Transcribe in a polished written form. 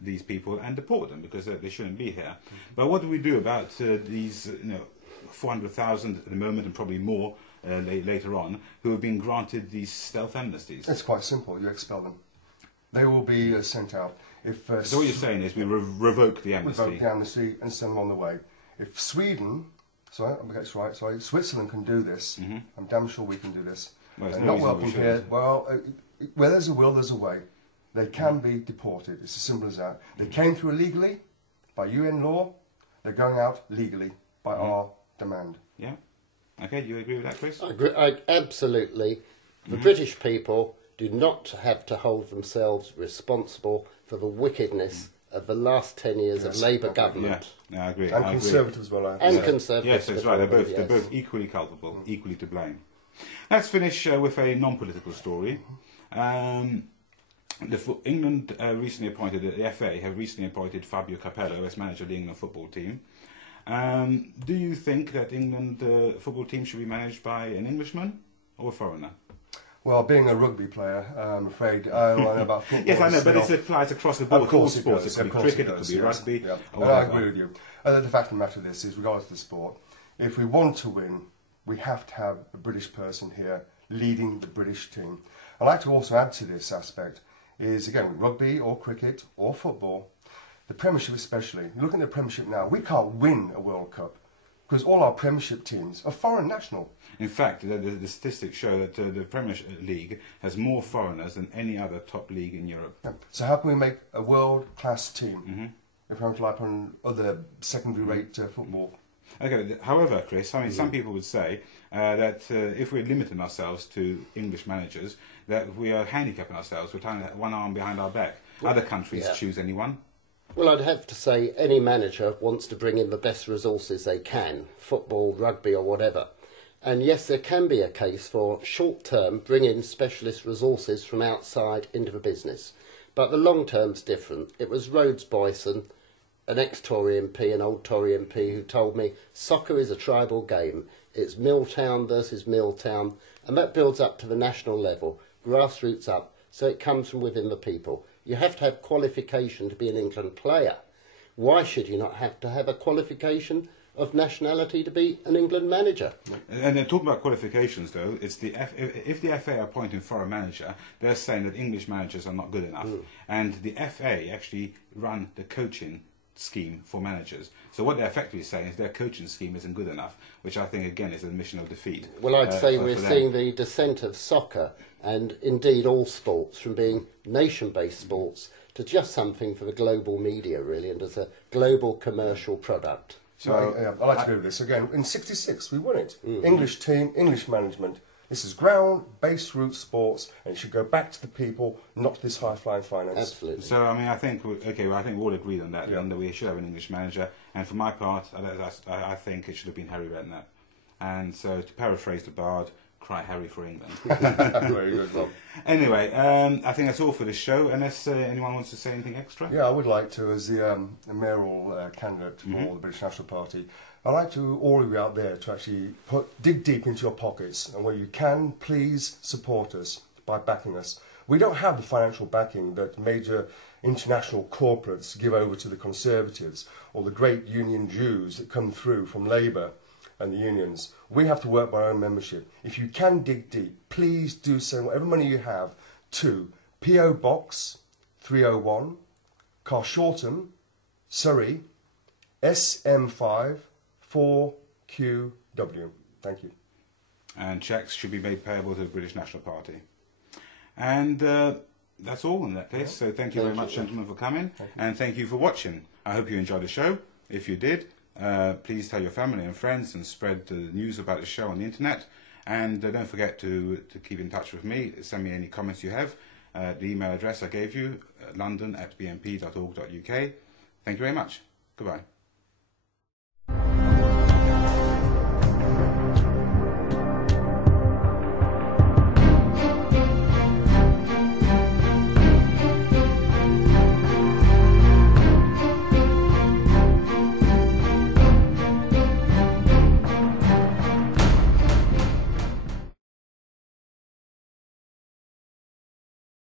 these people and deport them because they shouldn't be here. But what do we do about these 400,000 at the moment and probably more later on who have been granted these stealth amnesties? It's quite simple. You expel them. They will be sent out. So what you're saying is we revoke the amnesty. Revoke the amnesty and send them on the way. If Sweden, Switzerland can do this, I'm damn sure we can do this. Well, They're not welcome here. Well, where there's a will, there's a way. They can be deported. It's as simple as that. They came through illegally by UN law. They're going out legally by our demand. Yeah. Okay, do you agree with that, Chris? I agree. Absolutely. The British people do not have to hold themselves responsible for the wickedness of the last 10 years of Labour government. Yeah, I agree. And Conservatives as well. And Conservatives. Yes, that's right. They're both equally culpable, equally to blame. Let's finish with a non-political story. England recently appointed, the FA have recently appointed Fabio Capello as manager of the England football team. Do you think that England football team should be managed by an Englishman or a foreigner? Well, being a rugby player, I'm afraid I don't know about football. Yes, I know, but it applies across the board. Of course all sports. It could be cricket, it could be rugby. Yeah. I agree with you. The fact of the matter of this is, regardless of the sport, if we want to win, we have to have a British person here leading the British team. I'd like to also add to this aspect is, again, with rugby or cricket or football, the Premiership especially. You look at the Premiership now, we can't win a World Cup because all our Premiership teams are foreign national. In fact, the statistics show that the Premier League has more foreigners than any other top league in Europe. Yeah. So how can we make a world-class team if we have to rely upon other secondary-rate football? Okay, however, Chris, I mean, some people would say that if we're limiting ourselves to English managers, that we are handicapping ourselves. We're tying one arm behind our back. Other countries choose anyone. Well, I'd have to say any manager wants to bring in the best resources they can, football, rugby or whatever. And yes, there can be a case for short-term bring in specialist resources from outside into the business. But the long term's different. It was Rhodes Boyson, an ex-Tory MP, an old Tory MP, who told me soccer is a tribal game. It's Milltown versus Milltown, and that builds up to the national level, grassroots up, so it comes from within the people. You have to have qualification to be an England player. Why should you not have to have a qualification of nationality to be an England manager? And then talking about qualifications, though, it's if the FA are appointing foreign manager, they're saying that English managers are not good enough. And the FA actually run the coaching scheme for managers. So what they're effectively saying is their coaching scheme isn't good enough, which I think, again, is a mission of defeat. Well, I'd say we're seeing the descent of soccer, and indeed all sports, from being nation-based sports to just something for the global media, really, and as a global commercial product. So I like to agree with this. Again, in '66 we won it. English team, English management. This is ground-based root sports, and it should go back to the people, not to this high-flying finance. Absolutely. So I mean, I think I think we all agree on that, and that we should have an English manager. And for my part, I think it should have been Harry Redknapp. And so, to paraphrase the Bard, cry Harry for England. Very good, Bob. Anyway, I think that's all for this show. Unless anyone wants to say anything extra. Yeah, I would like to, as the mayoral candidate for the British National Party, I'd like to all of you out there to actually dig deep into your pockets, and where you can, please support us by backing us. We don't have the financial backing that major international corporates give over to the Conservatives, or the great union dues that come through from Labour and the unions. We have to work by our own membership. If you can dig deep, please do send whatever money you have to P.O. Box 301, Carshalton, Surrey, SM5 4QW. Thank you. And cheques should be made payable to the British National Party. And that's all in that case. So thank you very much, gentlemen, for coming. And thank you for watching. I hope you enjoyed the show. If you did, please tell your family and friends and spread the news about the show on the internet. And don't forget to keep in touch with me. Send me any comments you have. The email address I gave you, london@bnp.org.uk. Thank you very much. Goodbye.